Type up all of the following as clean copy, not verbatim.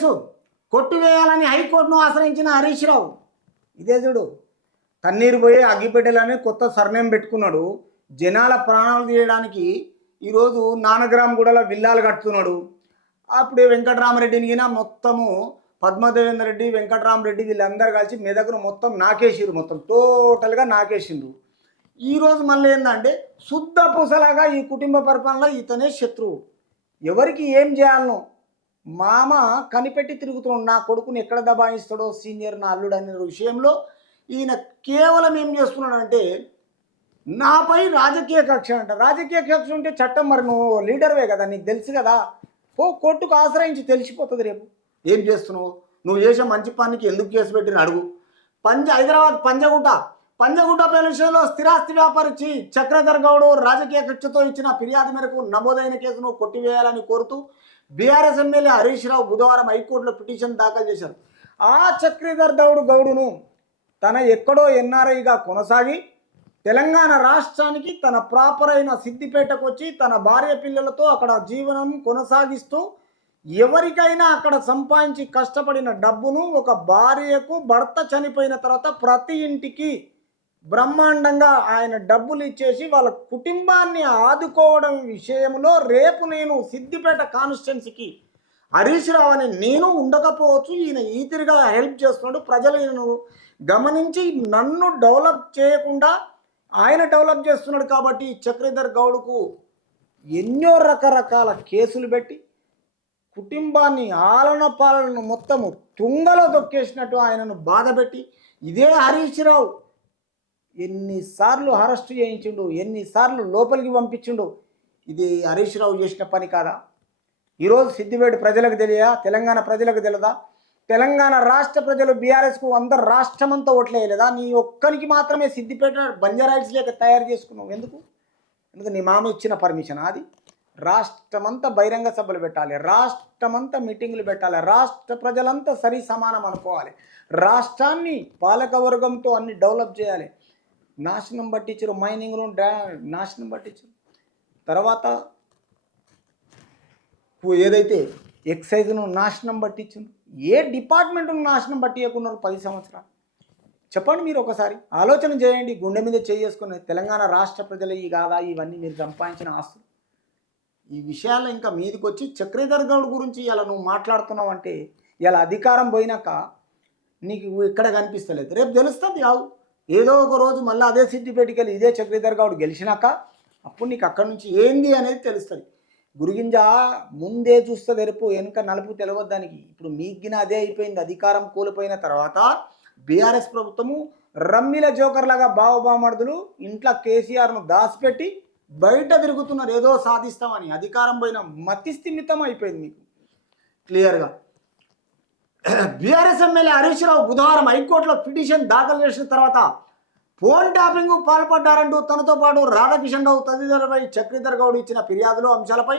Case కొట్టివేయాలని హైకోర్టును ఆశ్రయించిన హరీష్ రావు ఇదే చూడు తన్నీరు పోయి అగ్గిపెట్టెలని కొత్త సర్నేం పెట్టుకున్నాడు. జనాల ప్రాణాలు తీయడానికి ఈరోజు నానగ్రామగూడలో విల్లాలు కట్టుతున్నాడు. అప్పుడే వెంకటరామరెడ్డిని గిన మొత్తము పద్మదేవేంద్ర రెడ్డి వెంకటరామరెడ్డి వీళ్ళందరూ కలిసి మెదకును మొత్తం నాకేసిరు, మొత్తం టోటల్గా నాకేసిండ్రు. ఈరోజు మళ్ళీ ఏంటంటే శుద్ధ పూసలాగా ఈ కుటుంబ పరిపాలనలో ఇతనే శత్రువు. ఎవరికి ఏం చేయాలనో మామ కనిపెట్టి తిరుగుతున్నాడు. నా కొడుకుని ఎక్కడ దబాయిస్తాడో సీనియర్ నా అల్లుడు అనే విషయంలో ఈయన కేవలం ఏం చేస్తున్నాడంటే నాపై రాజకీయ కక్ష అంట. రాజకీయ కక్ష ఉంటే చట్టం, మరి నువ్వు లీడర్వే కదా, నీకు తెలుసు కదా, కోర్టుకు ఆశ్రయించి తెలిసిపోతుంది రేపు ఏం చేస్తున్నావు. నువ్వు చేసే మంచి పనికి ఎందుకు కేసు పెట్టిన అడుగు. హైదరాబాద్ పంజగుట్ట విషయంలో స్థిరాస్తి వ్యాపారి చక్రధర్ గౌడ్ రాజకీయ కక్షతో ఇచ్చిన ఫిర్యాదు మేరకు నమోదైన కేసును కొట్టివేయాలని కోరుతూ బీఆర్ఎస్ ఎమ్మెల్యే హరీష్ రావు బుధవారం హైకోర్టులో పిటిషన్ దాఖలు చేశారు. ఆ చక్రధర్ గౌడును తన ఎక్కడో ఎన్ఆర్ఐగా కొనసాగి తెలంగాణ రాష్ట్రానికి తన ప్రాపర్ అయిన సిద్దిపేటకు వచ్చి తన భార్య పిల్లలతో అక్కడ జీవనం కొనసాగిస్తూ ఎవరికైనా అక్కడ సంపాదించి కష్టపడిన డబ్బును ఒక భార్యకు భర్త చనిపోయిన తర్వాత ప్రతి ఇంటికి బ్రహ్మాండంగా ఆయన డబ్బులు ఇచ్చేసి వాళ్ళ కుటుంబాన్ని ఆదుకోవడం విషయంలో రేపు నేను సిద్దిపేట కాన్స్టిట్యున్సీకి హరీష్ రావు అని నేను ఉండకపోవచ్చు, ఈయన ఈతిరిగా హెల్ప్ చేస్తున్నాడు. ప్రజలు ఈయనను గమనించి నన్ను డెవలప్ చేయకుండా ఆయన డెవలప్ చేస్తున్నాడు. కాబట్టి చక్రధర్ గౌడ్కు ఎన్నో రకరకాల కేసులు పెట్టి కుటుంబాన్ని ఆలన పాలనను మొత్తము తుంగలో దొక్కేసినట్టు ఆయనను బాధపెట్టి ఇదే హరీష్ రావు ఎన్నిసార్లు అరెస్ట్ చేయించిండు, ఎన్నిసార్లు లోపలికి పంపించిండు. ఇది హరీష్ రావు చేసిన పని కాదా? ఈరోజు సిద్దిపేట ప్రజలకు తెలియదా? తెలంగాణ ప్రజలకు తెలియదా? తెలంగాణ రాష్ట్ర ప్రజలు బీఆర్ఎస్కు అందరు రాష్ట్రమంతా ఓట్లేయలేదా? నీ ఒక్కరికి మాత్రమే సిద్దిపేట బంజారాయిల్స్ లేక తయారు చేసుకున్నావు. ఎందుకు నీ మామ ఇచ్చిన పర్మిషన్ అది? రాష్ట్రమంతా బహిరంగ సభలు పెట్టాలి, రాష్ట్రమంతా మీటింగులు పెట్టాలి, రాష్ట్ర ప్రజలంతా సరి సమానం అనుకోవాలి, రాష్ట్రాన్ని పాలకవర్గంతో అన్ని డెవలప్ చేయాలి. నాశనం పట్టించారు, మైనింగ్ను నాశనం పట్టించారు. తర్వాత ఏదైతే ఎక్సైజ్ను నాశనం పట్టించారు. ఏ డిపార్ట్మెంట్ను నాశనం పట్టియకున్నారు 10 సంవత్సరాలు? చెప్పండి, మీరు ఒకసారి ఆలోచన చేయండి. గుండె మీద చేసుకుని తెలంగాణ రాష్ట్ర ప్రజలు ఈ కాదా ఇవన్నీ మీరు సంపాదించిన ఆస్తులు? ఈ విషయాల్లో ఇంకా మీదికి వచ్చి చక్రధర్ గౌడ్ గురించి ఇలా నువ్వు మాట్లాడుతున్నావు అంటే ఇలా అధికారం పోయినాక నీకు ఇక్కడ కనిపిస్తలేదు, రేపు తెలుస్తుంది. యావు ఏదో ఒక రోజు మళ్ళీ అదే సిద్దిపేటకి వెళ్ళి ఇదే చక్రధర్ గౌడ్ గెలిచినాక అప్పుడు నీకు అక్కడి నుంచి ఏంది అనేది తెలుస్తుంది. గురిగింజ ముందే చూస్తుంది ఎరుపు, వెనుక నలుపు తెలవద్దానికి. ఇప్పుడు మీకిన అదే అయిపోయింది. అధికారం కోల్పోయిన తర్వాత బీఆర్ఎస్ ప్రభుత్వము రమ్మిల జోకర్లాగా బావబామర్దులు ఇంట్లో కేసీఆర్ను దాచిపెట్టి బయట తిరుగుతున్నారు ఏదో సాధిస్తామని. అధికారం పోయిన మతి స్థిమితం అయిపోయింది మీకు క్లియర్గా. బీఆర్ఎస్ ఎమ్మెల్యే హరీష్ రావు బుధవారం హైకోర్టులో పిటిషన్ దాఖలు చేసిన తర్వాత ఫోన్ ట్యాపింగ్ పాల్పడ్డారంటూ తనతో పాటు రాధాకిషన్ రావు తదితరులపై చక్రధర్ గౌడ్ ఇచ్చిన ఫిర్యాదులు అంశాలపై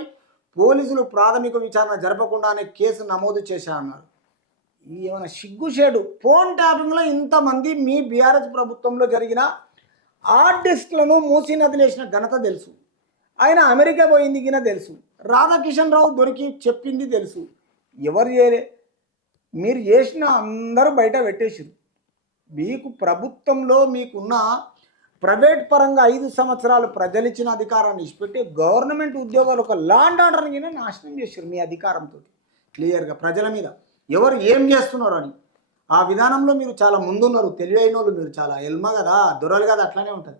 పోలీసులు ప్రాథమిక విచారణ జరపకుండానే కేసు నమోదు చేశారన్నారు. ఏమైనా సిగ్గుషేడు? ఫోన్ ట్యాపింగ్లో ఇంతమంది మీ బీఆర్ఎస్ ప్రభుత్వంలో జరిగిన ఆర్టిస్టులను మూసి నదిలేసిన ఘనత తెలుసు. ఆయన అమెరికా పోయింది గిన తెలుసు. రాధాకిషన్ రావు దొరికి చెప్పింది తెలుసు. ఎవరు చేయలే, మీరు చేసిన అందరూ బయట పెట్టేసారు. మీకు ప్రభుత్వంలో మీకున్న ప్రైవేట్ పరంగా 5 సంవత్సరాలు ప్రజలిచ్చిన అధికారాన్ని ఇచ్చిపెట్టి గవర్నమెంట్ ఉద్యోగాలు ఒక లాండ్ ఆర్డర్ని కింద నాశనం చేశారు మీ అధికారంతో క్లియర్గా ప్రజల మీద ఎవరు ఏం చేస్తున్నారు అని. ఆ విధానంలో మీరు చాలా ముందున్నారు, తెలివైన వాళ్ళు మీరు, చాలా ఎల్మ కదా, దొరలు కదా, అట్లానే ఉంటుంది.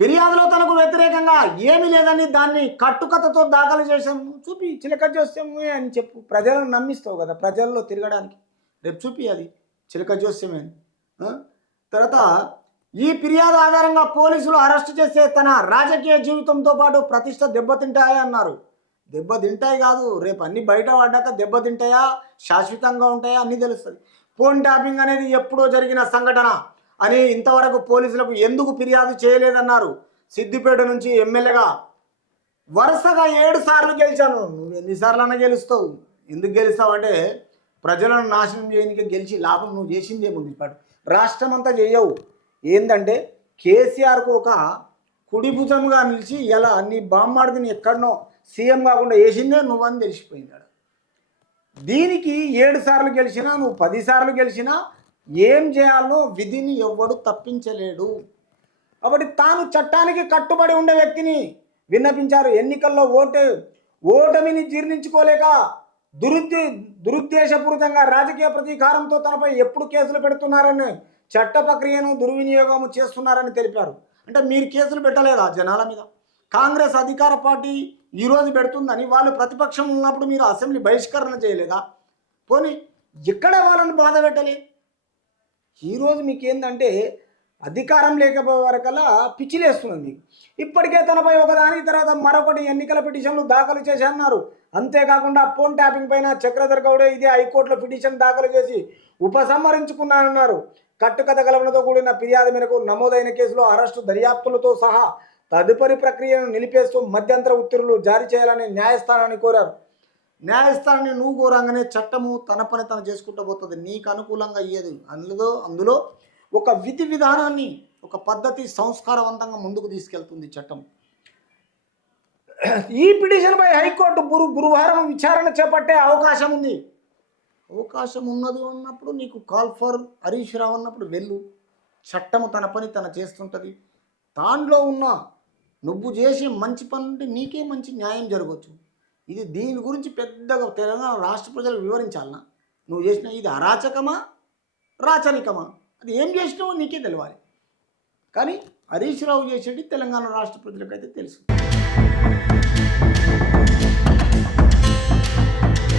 ఫిర్యాదులో తనకు వ్యతిరేకంగా ఏమీ లేదని దాన్ని కట్టుకథతో దాఖలు చేసాము చూపి చిలక జోస్యము అని చెప్పు. ప్రజలను నమ్మిస్తావు కదా ప్రజల్లో తిరగడానికి. రేపు చూపి అది చిలక జోస్యమే. తర్వాత ఈ ఫిర్యాదు ఆధారంగా పోలీసులు అరెస్ట్ చేస్తే తన రాజకీయ జీవితంతో పాటు ప్రతిష్ట దెబ్బతింటాయా అన్నారు. దెబ్బతింటాయి కాదు, రేపు అన్ని బయట పడ్డాక దెబ్బతింటాయా శాశ్వతంగా ఉంటాయా అన్నీ తెలుస్తుంది. ఫోన్ ట్యాపింగ్ అనేది ఎప్పుడో జరిగిన సంఘటన అని ఇంతవరకు పోలీసులకు ఎందుకు ఫిర్యాదు చేయలేదన్నారు. సిద్దిపేట నుంచి ఎమ్మెల్యేగా వరుసగా 7 సార్లు గెలిచాను. నువ్వు ఎన్నిసార్లన్నా గెలుస్తావు? ఎందుకు గెలుస్తావు అంటే ప్రజలను నాశనం చేయడానికి గెలిచి లాభం నువ్వు చేసింది ఏముంది? ఇప్పటి రాష్ట్రం అంతా చేయవు. ఏంటంటే కేసీఆర్కు ఒక కుడి భుజంగా నిలిచి ఎలా నీ బామ్మాడిని ఎక్కడనో సీఎం కాకుండా వేసిందే నువ్వని తెలిసిపోయిందాడు. దీనికి 7 సార్లు గెలిచినా నువ్వు 10 సార్లు గెలిచినా ఏం చేయాలో విధిని ఎవ్వడు తప్పించలేడు. కాబట్టి తాను చట్టానికి కట్టుబడి ఉండే వ్యక్తిని విన్నపించారు. ఎన్నికల్లో ఓటమిని జీర్ణించుకోలేక దురుద్దేశపూరితంగా రాజకీయ ప్రతీకారంతో తనపై ఎప్పుడు కేసులు పెడుతున్నారని చట్ట ప్రక్రియను దుర్వినియోగం చేస్తున్నారని తెలిపారు. అంటే మీరు కేసులు పెట్టలేదా జనాల మీద? కాంగ్రెస్ అధికార పార్టీ ఈరోజు పెడుతుందని వాళ్ళు ప్రతిపక్షం ఉన్నప్పుడు మీరు అసెంబ్లీ బహిష్కరణ చేయలేదా? పోనీ ఎక్కడ వాళ్ళని బాధ పెట్టలే? ఈరోజు మీకేందంటే అధికారం లేకపోయే వరకల్లా పిచ్చిలేస్తున్నది. ఇప్పటికే తనపై ఒకదాని తర్వాత మరొకటి ఎన్నికల పిటిషన్లు దాఖలు చేసి అన్నారు. అంతేకాకుండా ఫోన్ ట్యాపింగ్ పైన చక్రధర్ గౌడే ఇదే హైకోర్టులో పిటిషన్ దాఖలు చేసి ఉపసంహరించుకున్నారన్నారు. కట్టుకథ కలవడంతో కూడిన ఫిర్యాదు మేరకు నమోదైన కేసులో అరెస్టు దర్యాప్తులతో సహా తదుపరి ప్రక్రియను నిలిపేస్తూ మధ్యంతర ఉత్తర్వులు జారీ చేయాలని న్యాయస్థానాన్ని కోరారు. న్యాయస్థానాన్ని నువ్వు కోరంగానే చట్టము తన పని తను చేసుకుంటూ పోతుంది. నీకు అనుకూలంగా అయ్యేది అందులో ఒక విధి విధానాన్ని, ఒక పద్ధతి సంస్కారవంతంగా ముందుకు తీసుకెళ్తుంది చట్టం. ఈ పిటిషన్పై హైకోర్టు గురువారం విచారణ చేపట్టే అవకాశం ఉంది. అవకాశం ఉన్నది అన్నప్పుడు నీకు కాల్ ఫర్ హరీష్ రావు అన్నప్పుడు వెళ్ళు. చట్టము తన పని తన చేస్తుంటుంది. దాంట్లో ఉన్న నువ్వు చేసే మంచి పనుంటే నీకే మంచి న్యాయం జరగవచ్చు. దీని గురించి పెద్దగా తెలంగాణ రాష్ట్ర ప్రజలు వివరించాలన్నా? నువ్వు చేసిన ఇది అరాచకమా రాచరికమా? అది ఏం చేసినావో నీకే తెలవాలి. కానీ హరీష్ రావు చేసేది తెలంగాణ రాష్ట్ర ప్రజలకైతే తెలుసు.